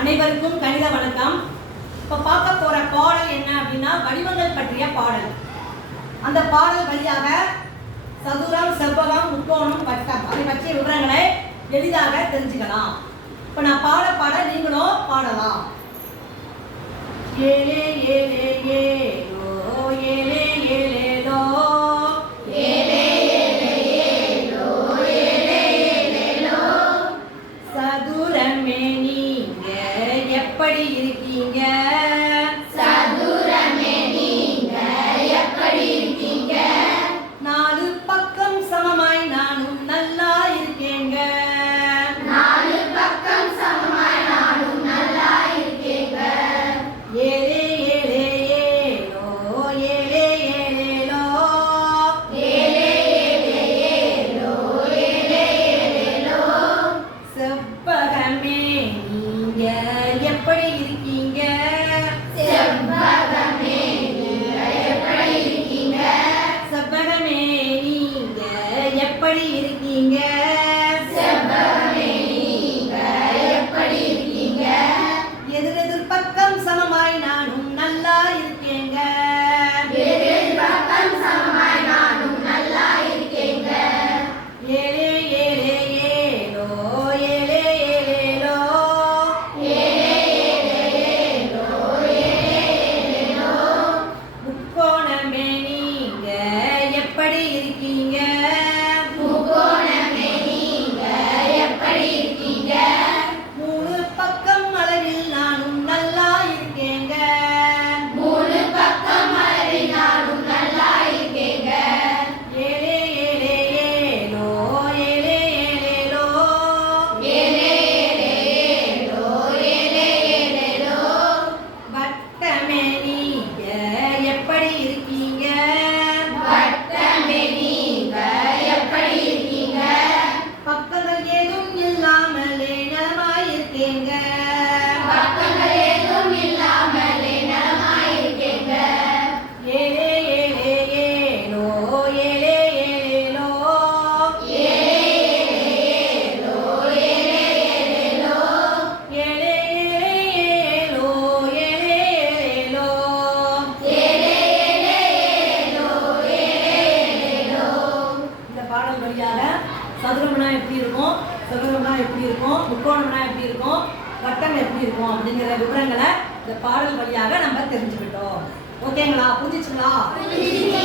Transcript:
அனைவருக்கும் கணித வணக்கம். இப்போ பார்க்க போற பாடல் என்ன அப்படின்னா வடிவங்கள் பற்றிய பாடல். அந்த பாடல் வழியாக சதுரம், செவ்வகம், முக்கோணம், வட்டம் அதை பற்றிய விவரங்களை எளிதாக தெரிஞ்சுக்கலாம். இப்போ நான் பாட நீங்களும் பாடலாம். ஏலே ஏலே ஏலோ ஏலே ஏலேலோ ஏலே ஏலே ஏலோ ஏலே ஏலேலோ சதுரமே நீங்க எப்படி இருக்கீங்க? சதுரமே நீங்க எப்படி இருக்கீங்க? நாலு பக்கம் சமமாய் நானும் நல்லா இருக்கேங்க. நாலு பக்கம் சமமாய் நானும் நல்லா இருக்கேங்க. ஏலே ஏலே ஏலோ ஏலே ஏலேலோ ஏலே ஏலே ஏலோ ஏலே ஏலேலோ செவ்வகமே நீங்க எப்படி இருக்கீங்க? செவ்வகமே நீங்க எப்படி இருக்கீங்க? செவ்வகமே நீங்க எப்படி இருக்கீங்க? செவ்வகமே நீங்க எப்படி இருக்கீங்க? எதிரெதிர் பக்கம் சமமாய் நானும் நல்லா இருக்கேங்க. எதிர் பக்கம் சமமாய் நானும் நல்லா இருக்கேங்க. ஏலே ஏலே ஏலோ ஏலே ஏலேலோ ஏலே ஏலே ஏலோ ஏலே ஏலேலோ முக்கோணமே நீங்க எப்படி இருக்கீங்க? முக்கோணமே நீங்க எப்படி இருக்கீங்க? மூணு பக்கம் அளவில் நானும் நல்லா இருக்கேங்க. மூணு பக்கம் அளவில் நானும் நல்லா இருக்கேங்க. ஏலே ஏலே ஏலோ ஏலே ஏலேலோ ஏலே ஏலே ஏலோ ஏலே ஏலேலோ வட்டமே நீங்க எப்படி இருக்கீங்க? வட்டமே நீங்க எப்படி இருக்கீங்க? பக்கங்கள் ஏதும் இல்லாமலே நலமாய் இருக்கேங்க. பக்கங்கள் ஏதும் இல்லாமலே நலமாய் இருக்கேங்க. ஏலே ஏலே ஏலோ ஏலே ஏலேலோ ஏலே ஏலே ஏலோ ஏலே ஏலேலோ ஏலே ஏலே ஏலோ ஏலே ஏலேலோ ஏலே ஏலே ஏலோ ஏலே ஏலேலோ இந்த பாடல் வழியாக சதுரம்னா எப்படி இருக்கும், செவ்வகம்னா எப்படி இருக்கும், முக்கோணம்னா எப்படி இருக்கும், வட்டம் எப்படி இருக்கும் அப்படிங்கிற விவரங்களை இந்த பாடல் வழியாக நம்ம தெரிஞ்சுக்கிட்டோம். ஓகேங்களா? புரிஞ்சுச்சுங்களா? புரிஞ்சுச்சு.